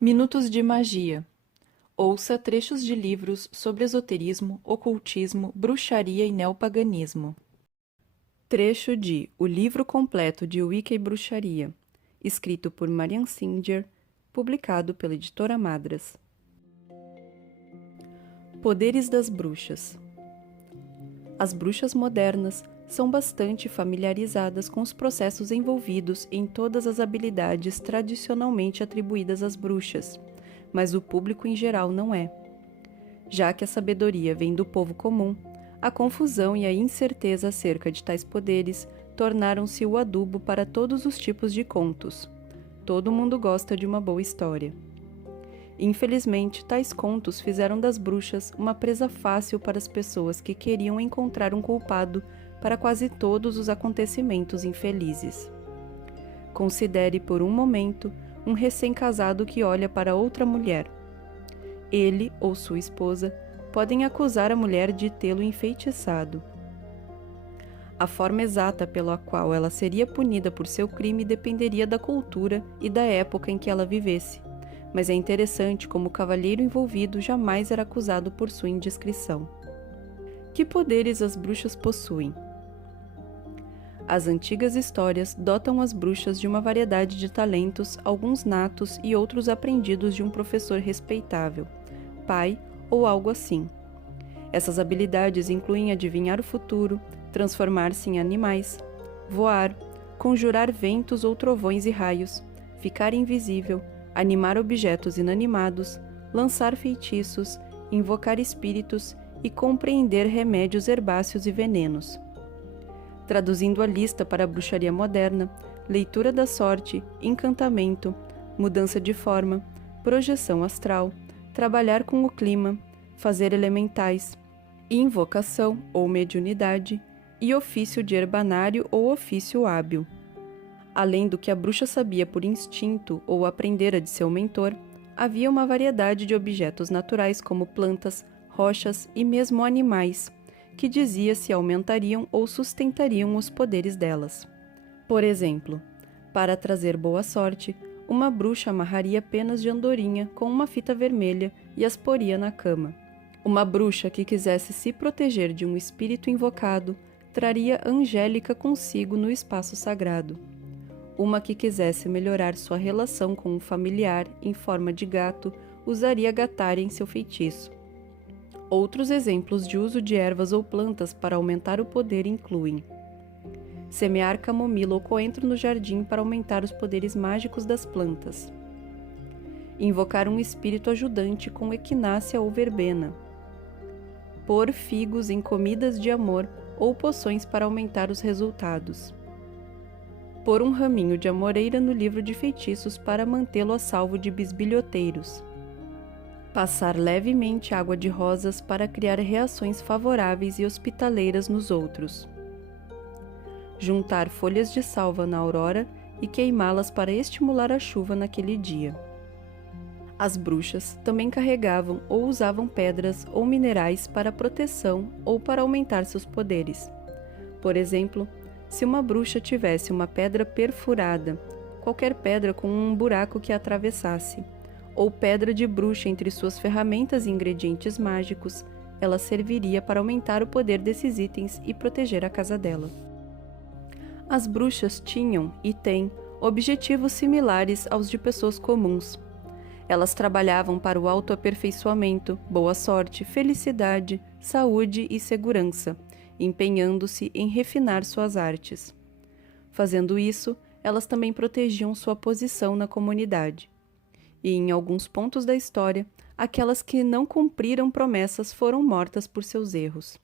Minutos de Magia. Ouça trechos de livros sobre esoterismo, ocultismo, bruxaria e neopaganismo. Trecho de O Livro Completo de Wicca e Bruxaria, escrito por Marian Singer, publicado pela editora Madras. Poderes das bruxas. As bruxas modernas são bastante familiarizadas com os processos envolvidos em todas as habilidades tradicionalmente atribuídas às bruxas, mas o público em geral não é. Já que a sabedoria vem do povo comum, a confusão e a incerteza acerca de tais poderes tornaram-se o adubo para todos os tipos de contos. Todo mundo gosta de uma boa história. Infelizmente, tais contos fizeram das bruxas uma presa fácil para as pessoas que queriam encontrar um culpado para quase todos os acontecimentos infelizes. Considere por um momento um recém-casado que olha para outra mulher. Ele ou sua esposa podem acusar a mulher de tê-lo enfeitiçado. A forma exata pela qual ela seria punida por seu crime dependeria da cultura e da época em que ela vivesse, mas é interessante como o cavalheiro envolvido jamais era acusado por sua indiscrição. Que poderes as bruxas possuem? As antigas histórias dotam as bruxas de uma variedade de talentos, alguns natos e outros aprendidos de um professor respeitável, pai ou algo assim. Essas habilidades incluem adivinhar o futuro, transformar-se em animais, voar, conjurar ventos ou trovões e raios, ficar invisível, animar objetos inanimados, lançar feitiços, invocar espíritos e compreender remédios herbáceos e venenos. Traduzindo a lista para a bruxaria moderna, leitura da sorte, encantamento, mudança de forma, projeção astral, trabalhar com o clima, fazer elementais, invocação ou mediunidade e ofício de herbanário ou ofício hábil. Além do que a bruxa sabia por instinto ou aprendera de seu mentor, havia uma variedade de objetos naturais como plantas, rochas e mesmo animais, que dizia se aumentariam ou sustentariam os poderes delas. Por exemplo, para trazer boa sorte, uma bruxa amarraria penas de andorinha com uma fita vermelha e as poria na cama. Uma bruxa que quisesse se proteger de um espírito invocado, traria Angélica consigo no espaço sagrado. Uma que quisesse melhorar sua relação com um familiar em forma de gato, usaria gatária em seu feitiço. Outros exemplos de uso de ervas ou plantas para aumentar o poder incluem semear camomila ou coentro no jardim para aumentar os poderes mágicos das plantas, invocar um espírito ajudante com equinácea ou verbena, pôr figos em comidas de amor ou poções para aumentar os resultados, pôr um raminho de amoreira no livro de feitiços para mantê-lo a salvo de bisbilhoteiros, passar levemente água de rosas para criar reações favoráveis e hospitaleiras nos outros, juntar folhas de salva na aurora e queimá-las para estimular a chuva naquele dia. As bruxas também carregavam ou usavam pedras ou minerais para proteção ou para aumentar seus poderes. Por exemplo, se uma bruxa tivesse uma pedra perfurada, qualquer pedra com um buraco que a atravessasse, ou pedra de bruxa entre suas ferramentas e ingredientes mágicos, ela serviria para aumentar o poder desses itens e proteger a casa dela. As bruxas tinham e têm objetivos similares aos de pessoas comuns. Elas trabalhavam para o autoaperfeiçoamento, boa sorte, felicidade, saúde e segurança, empenhando-se em refinar suas artes. Fazendo isso, elas também protegiam sua posição na comunidade. E, em alguns pontos da história, aquelas que não cumpriram promessas foram mortas por seus erros.